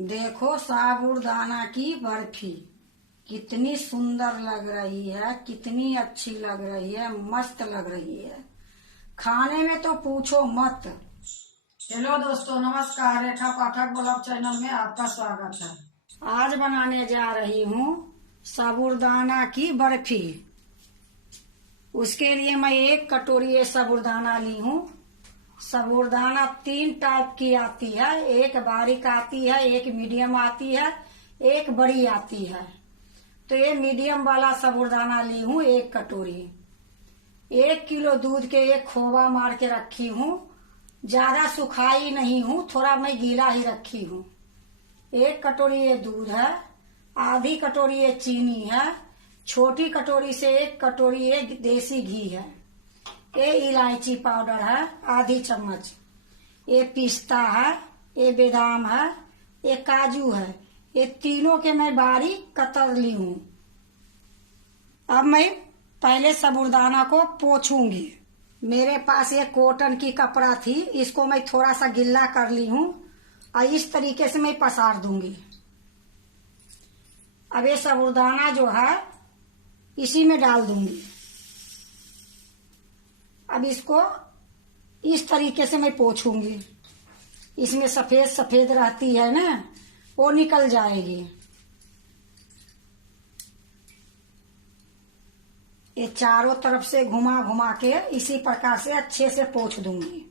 देखो साबूदाना की बर्फी कितनी सुंदर लग रही है, कितनी अच्छी लग रही है, मस्त लग रही है। खाने में तो पूछो मत। हेलो दोस्तों, नमस्कार। रेखा पाठक ब्लॉग चैनल में आपका स्वागत है। आज बनाने जा रही हूँ साबूदाना की बर्फी। उसके लिए मैं 1 कटोरी ये साबूदाना ली हूँ। साबूदाना 3 टाइप की आती है, एक बारीक आती है, एक मीडियम आती है, एक बड़ी आती है। तो ये मीडियम वाला साबूदाना ली हूँ 1 कटोरी। 1 किलो दूध के एक खोवा मार के रखी हूँ। ज्यादा सुखाई नहीं हूँ, थोड़ा मैं गीला ही रखी हूँ। 1 कटोरी ये दूध है, आधी कटोरी ये चीनी है, छोटी कटोरी से 1 कटोरी ये देसी घी है, ये इलायची पाउडर है आधी चम्मच, ये पिस्ता है, ये बादाम है, ये काजू है। ये तीनों के मैं बारीक कतर ली हूँ। अब मैं पहले साबूदाना को पोंछूंगी। मेरे पास ये कॉटन की कपड़ा थी, इसको मैं थोड़ा सा गिल्ला कर ली हूँ और इस तरीके से मैं पसार दूंगी। अब ये साबूदाना जो है इसी में डाल दूंगी। अब इसको इस तरीके से मैं पोंछूंगी। इसमें सफेद सफेद रहती है ना, वो निकल जाएगी। ये चारों तरफ से घुमा घुमा के इसी प्रकार से अच्छे से पोंछ दूंगी।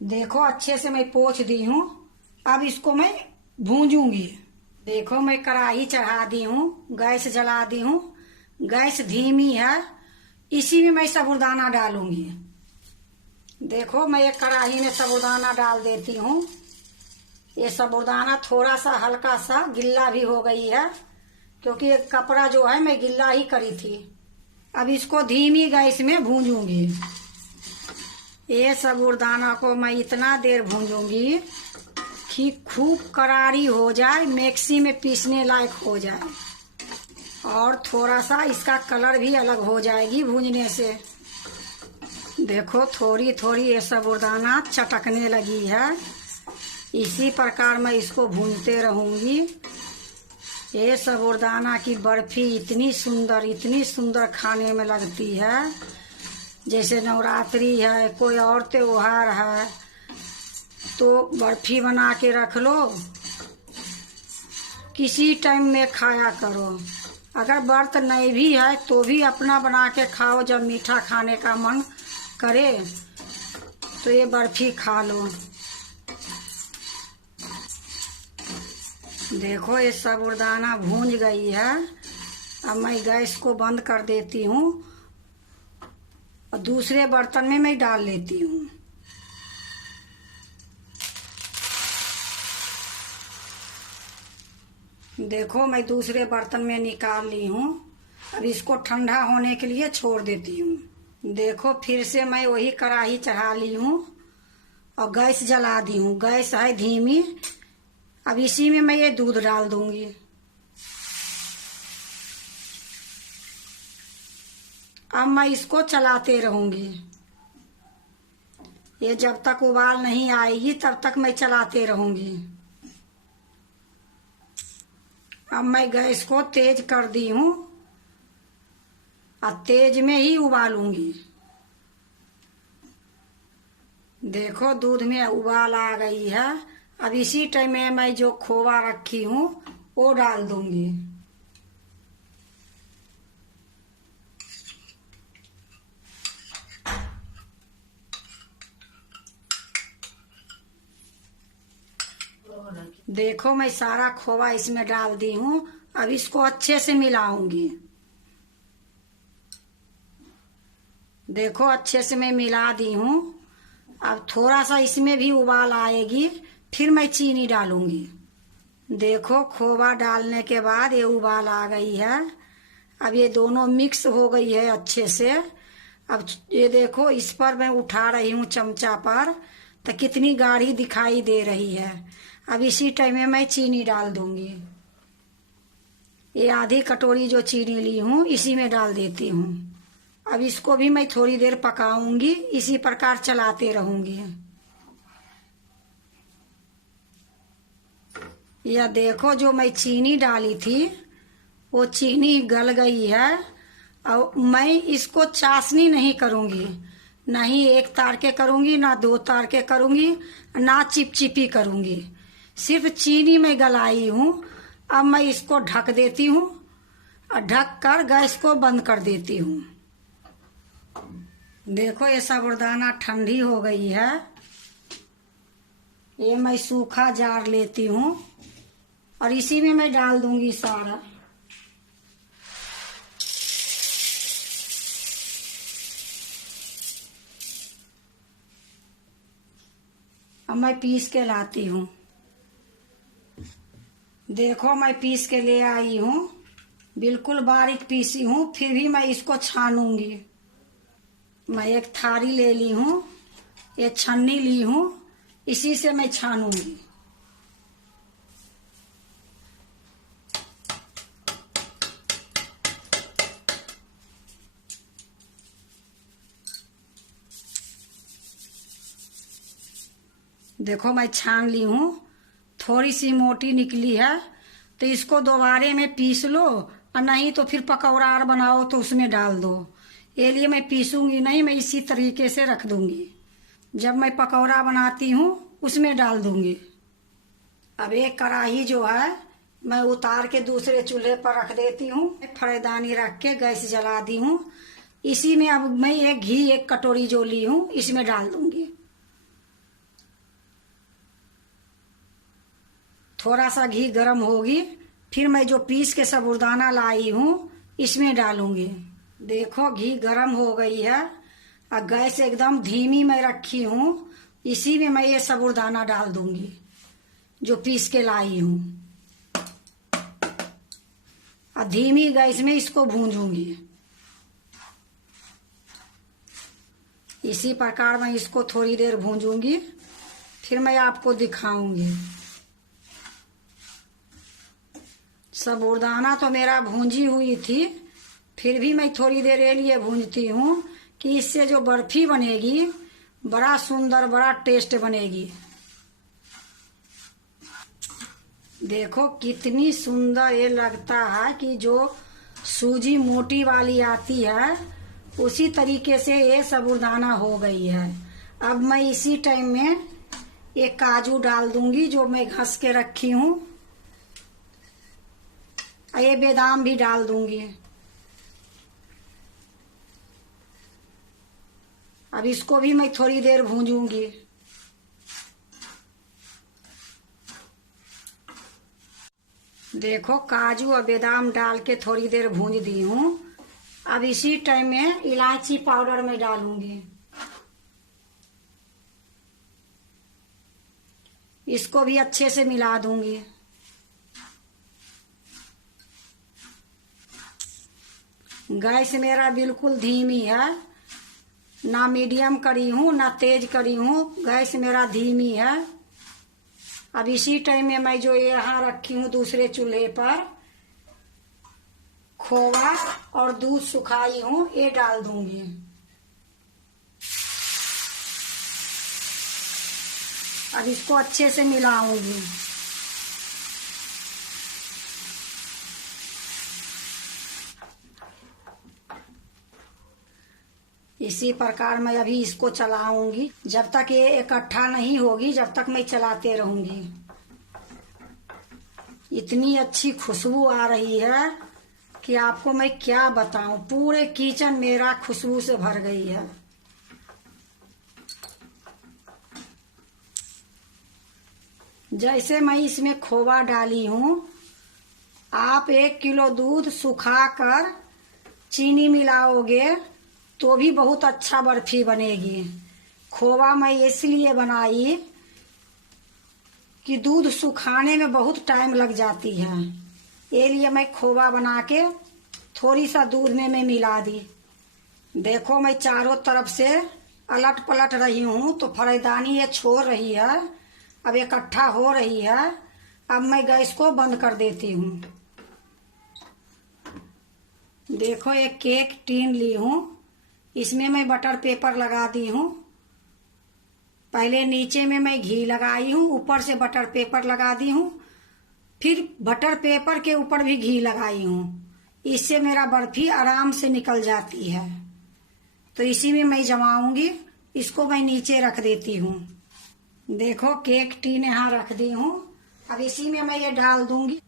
देखो अच्छे से मैं पोंछ दी हूँ। अब इसको मैं भूंजूंगी। देखो मैं कढ़ाई चढ़ा दी हूँ, गैस जला दी हूँ। गैस धीमी है, इसी में मैं साबूदाना डालूंगी। देखो मैं एक कढ़ाई में साबूदाना डाल देती हूँ। ये साबूदाना थोड़ा सा हल्का सा गिल्ला भी हो गई है, क्योंकि ये कपड़ा जो है मैं गिल्ला ही करी थी। अब इसको धीमी गैस में भूंजूंगी। ये साबूदाना को मैं इतना देर भूंजूंगी कि खूब करारी हो जाए, मिक्सी में पीसने लायक हो जाए, और थोड़ा सा इसका कलर भी अलग हो जाएगी भूंजने से। देखो थोड़ी थोड़ी ये साबूदाना चटकने लगी है। इसी प्रकार मैं इसको भूनते रहूंगी। ये साबूदाना की बर्फी इतनी सुंदर खाने में लगती है। जैसे नवरात्रि है, कोई और त्योहार है, तो बर्फी बना के रख लो, किसी टाइम में खाया करो। अगर व्रत नहीं भी है तो भी अपना बना के खाओ। जब मीठा खाने का मन करे तो ये बर्फी खा लो। देखो ये साबूदाना भूंज गई है। अब मैं गैस को बंद कर देती हूँ और दूसरे बर्तन में मैं डाल लेती हूँ। देखो मैं दूसरे बर्तन में निकाल ली हूँ। अब इसको ठंडा होने के लिए छोड़ देती हूँ। देखो फिर से मैं वही कढ़ाई चढ़ा ली हूँ और गैस जला दी हूँ। गैस है धीमी। अब इसी में मैं ये दूध डाल दूंगी। अब मैं इसको चलाते रहूंगी। ये जब तक उबाल नहीं आएगी तब तक मैं चलाते रहूंगी। अब मैं गैस को तेज कर दी हूँ और तेज में ही उबालूंगी। देखो दूध में उबाल आ गई है। अब इसी टाइम में मैं जो खोवा रखी हूँ वो डाल दूंगी। देखो मैं सारा खोवा इसमें डाल दी हूँ। अब इसको अच्छे से मिलाऊंगी। देखो अच्छे से मैं मिला दी हूँ। अब थोड़ा सा इसमें भी उबाल आएगी, फिर मैं चीनी डालूंगी। देखो खोवा डालने के बाद ये उबाल आ गई है। अब ये दोनों मिक्स हो गई है अच्छे से। अब ये देखो इस पर मैं उठा रही हूँ चमचा पर, तो कितनी गाढ़ी दिखाई दे रही है। अब इसी टाइम में मैं चीनी डाल दूंगी। ये आधी कटोरी जो चीनी ली हूँ इसी में डाल देती हूँ। अब इसको भी मैं थोड़ी देर पकाऊंगी, इसी प्रकार चलाते रहूंगी। यह देखो, जो मैं चीनी डाली थी वो चीनी गल गई है। और मैं इसको चाशनी नहीं करूंगी, ना ही एक तार के करूंगी, ना दो तार के करूंगी, ना चिपचिपी करूंगी। सिर्फ चीनी में गलाई हूँ। अब मैं इसको ढक देती हूँ और ढक कर गैस को बंद कर देती हूँ। देखो, ये साबूदाना ठंडी हो गई है। ये मैं सूखा जार लेती हूँ और इसी में मैं डाल दूंगी सारा। अब मैं पीस के लाती हूँ। देखो, मैं पीस के ले आई हूँ, बिल्कुल बारीक पीसी हूँ। फिर भी मैं इसको छानूंगी। मैं एक थाली ले ली हूँ, ये छन्नी ली हूँ, इसी से मैं छानूंगी। देखो, मैं छान ली हूँ, थोड़ी सी मोटी निकली है। तो इसको दोबारे में पीस लो, और नहीं तो फिर पकौड़ा बनाओ तो उसमें डाल दो। ये लिए मैं पीसूंगी नहीं, मैं इसी तरीके से रख दूंगी। जब मैं पकौड़ा बनाती हूँ उसमें डाल दूंगी। अब एक कढ़ाई जो है मैं उतार के दूसरे चूल्हे पर रख देती हूँ। फरेदानी रख के गैस जला दी हूँ। इसी में अब मैं एक कटोरी जो ली हूँ इसमें डाल दूंगी। थोड़ा सा घी गर्म होगी, फिर मैं जो पीस के साबूदाना लाई हूँ इसमें डालूंगी। देखो, घी गर्म हो गई है और गैस एकदम धीमी मैं रखी हूँ। इसी में मैं ये साबूदाना डाल दूंगी जो पीस के लाई हूँ, और धीमी गैस में इसको भूंजूंगी। इसी प्रकार मैं इसको थोड़ी देर भूंजूंगी, फिर मैं आपको दिखाऊंगी। साबूदाना तो मेरा भूंजी हुई थी, फिर भी मैं थोड़ी देर ये लिए भूंजती हूँ कि इससे जो बर्फी बनेगी बड़ा सुंदर, बड़ा टेस्ट बनेगी। देखो, कितनी सुंदर ये लगता है कि जो सूजी मोटी वाली आती है उसी तरीके से ये साबूदाना हो गई है। अब मैं इसी टाइम में ये काजू डाल दूंगी जो मैं घस के रखी हूँ, ये बादाम भी डाल दूंगी। अब इसको भी मैं थोड़ी देर भूंजूंगी। देखो, काजू और बादाम डाल के थोड़ी देर भूंज दी हूँ। अब इसी टाइम में इलायची पाउडर में डालूंगी। इसको भी अच्छे से मिला दूंगी। गैस मेरा बिल्कुल धीमी है, ना मीडियम करी हूँ ना तेज करी हूँ, गैस मेरा धीमी है। अब इसी टाइम में मैं जो यहाँ रखी हूँ दूसरे चूल्हे पर खोवा और दूध सुखाई हूँ ये डाल दूंगी। अब इसको अच्छे से मिलाऊंगी। इसी प्रकार मैं अभी इसको चलाऊंगी जब तक ये इकट्ठा नहीं होगी, जब तक मैं चलाते रहूंगी। इतनी अच्छी खुशबू आ रही है कि आपको मैं क्या बताऊं, पूरे किचन मेरा खुशबू से भर गई है। जैसे मैं इसमें खोवा डाली हूँ, आप 1 किलो दूध सुखाकर चीनी मिलाओगे तो भी बहुत अच्छा बर्फी बनेगी। खोवा मैं इसलिए बनाई कि दूध सुखाने में बहुत टाइम लग जाती है, ये लिए मैं खोवा बना के थोड़ी सा दूध में मैं मिला दी। देखो, मैं चारों तरफ से अलट पलट रही हूँ तो फरेदानी ये छोड़ रही है, अब इकट्ठा हो रही है। अब मैं गैस को बंद कर देती हूँ। देखो एक केक टीन ली हूँ, इसमें मैं बटर पेपर लगा दी हूँ। पहले नीचे में मैं घी लगाई हूँ, ऊपर से बटर पेपर लगा दी हूँ, फिर बटर पेपर के ऊपर भी घी लगाई हूँ। इससे मेरा बर्फी आराम से निकल जाती है। तो इसी में मैं जमाऊंगी। इसको मैं नीचे रख देती हूँ। देखो केक टीन यहाँ रख दी हूँ। अब इसी में मैं ये डाल दूंगी।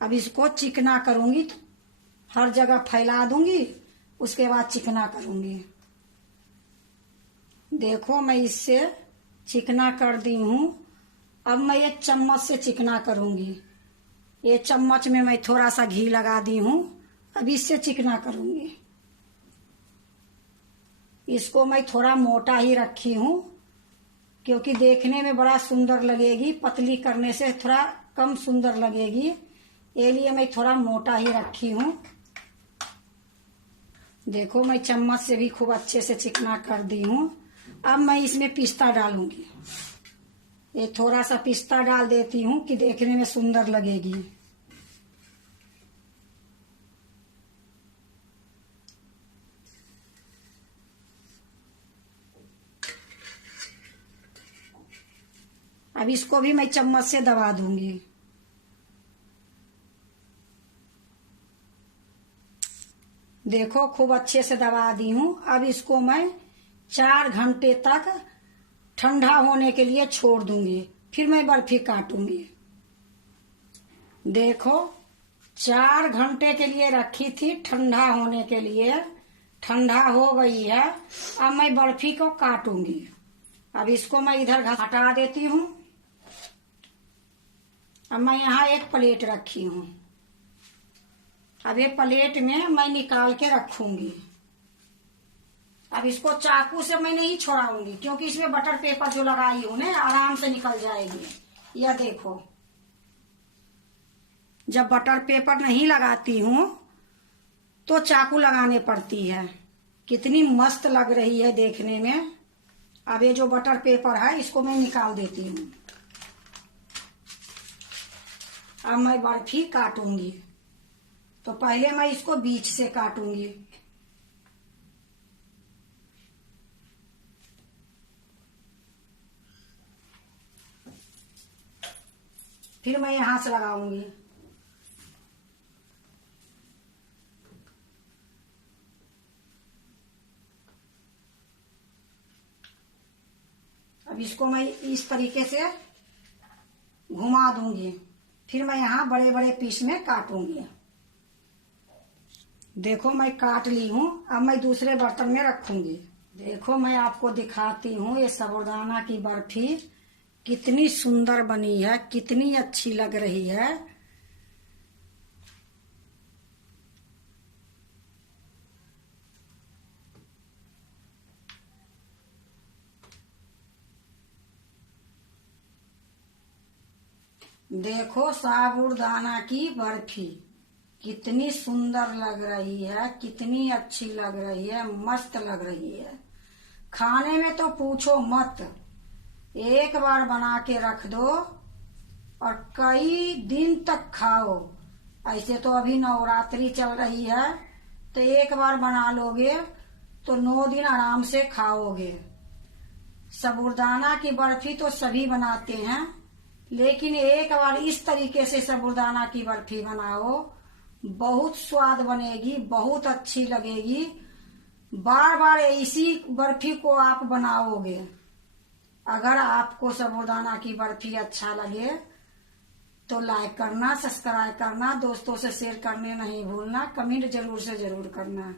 अब इसको चिकना करूंगी, हर जगह फैला दूंगी, उसके बाद चिकना करूंगी। देखो मैं इससे चिकना कर दी हूँ। अब मैं ये चम्मच से चिकना करूंगी। ये चम्मच में मैं थोड़ा सा घी लगा दी हूँ। अब इससे चिकना करूंगी। इसको मैं थोड़ा मोटा ही रखी हूँ, क्योंकि देखने में बड़ा सुंदर लगेगी। पतली करने से थोड़ा कम सुंदर लगेगी, ये लिए मैं थोड़ा मोटा ही रखी हूँ। देखो मैं चम्मच से भी खूब अच्छे से चिकना कर दी हूँ। अब मैं इसमें पिस्ता डालूंगी। ये थोड़ा सा पिस्ता डाल देती हूँ कि देखने में सुंदर लगेगी। अब इसको भी मैं चम्मच से दबा दूंगी। देखो खूब अच्छे से दबा दी हूँ। अब इसको मैं 4 घंटे तक ठंडा होने के लिए छोड़ दूंगी, फिर मैं बर्फी काटूंगी। देखो 4 घंटे के लिए रखी थी ठंडा होने के लिए, ठंडा हो गई है। अब मैं बर्फी को काटूंगी। अब इसको मैं इधर हटा देती हूँ। अब मैं यहाँ एक प्लेट रखी हूँ। अब ये प्लेट में मैं निकाल के रखूंगी। अब इसको चाकू से मैं नहीं छोड़ाऊंगी, क्योंकि इसमें बटर पेपर जो लगाई हूं ना, आराम से निकल जाएगी। यह देखो, जब बटर पेपर नहीं लगाती हूँ तो चाकू लगाने पड़ती है। कितनी मस्त लग रही है देखने में। अब ये जो बटर पेपर है इसको मैं निकाल देती हूँ। अब मैं बर्फी काटूंगी। तो पहले मैं इसको बीच से काटूंगी। फिर मैं यहां से लगाऊंगी। अब इसको मैं इस तरीके से घुमा दूंगी। फिर मैं यहाँ बड़े बड़े पीस में काटूंगी। देखो मैं काट ली हूँ। अब मैं दूसरे बर्तन में रखूंगी। देखो मैं आपको दिखाती हूँ ये साबूदाना की बर्फी कितनी सुंदर बनी है, कितनी अच्छी लग रही है। देखो साबूदाना की बर्फी कितनी सुंदर लग रही है, कितनी अच्छी लग रही है, मस्त लग रही है। खाने में तो पूछो मत। एक बार बना के रख दो और कई दिन तक खाओ। ऐसे तो अभी नवरात्रि चल रही है, तो एक बार बना लोगे तो 9 दिन आराम से खाओगे। साबूदाना की बर्फी तो सभी बनाते हैं, लेकिन एक बार इस तरीके से साबूदाना की बर्फी बनाओ, बहुत स्वाद बनेगी, बहुत अच्छी लगेगी। बार बार इसी बर्फी को आप बनाओगे। अगर आपको साबूदाना की बर्फी अच्छा लगे तो लाइक करना, सब्सक्राइब करना, दोस्तों से शेयर करने नहीं भूलना, कमेंट जरूर से जरूर करना।